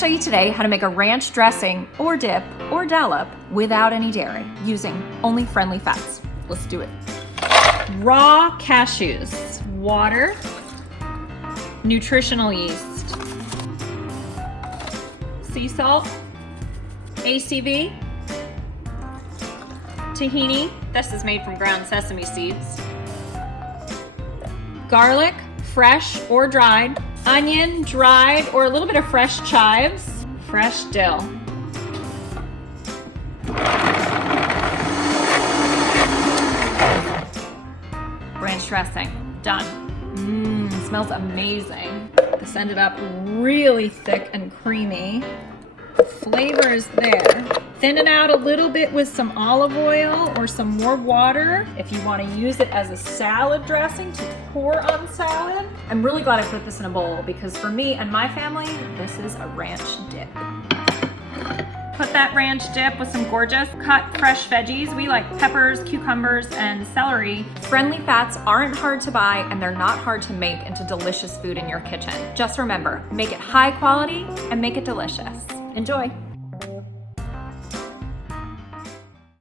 show you today how to make a ranch dressing or dip or dollop without any dairy, using only friendly fats. Let's do it. Raw cashews, water, nutritional yeast, sea salt, ACV, tahini, this is made from ground sesame seeds, garlic, fresh or dried, onion, dried, or a little bit of fresh chives, fresh dill. Ranch dressing, done. Smells amazing. This ended up really thick and creamy. The flavor is there. Thin it out a little bit with some olive oil or some more water if you want to use it as a salad dressing to pour on salad. I'm really glad I put this in a bowl because for me and my family, this is a ranch dip. Put that ranch dip with some gorgeous cut fresh veggies. We like peppers, cucumbers, and celery. Friendly fats aren't hard to buy and they're not hard to make into delicious food in your kitchen. Just remember, make it high quality and make it delicious. Enjoy.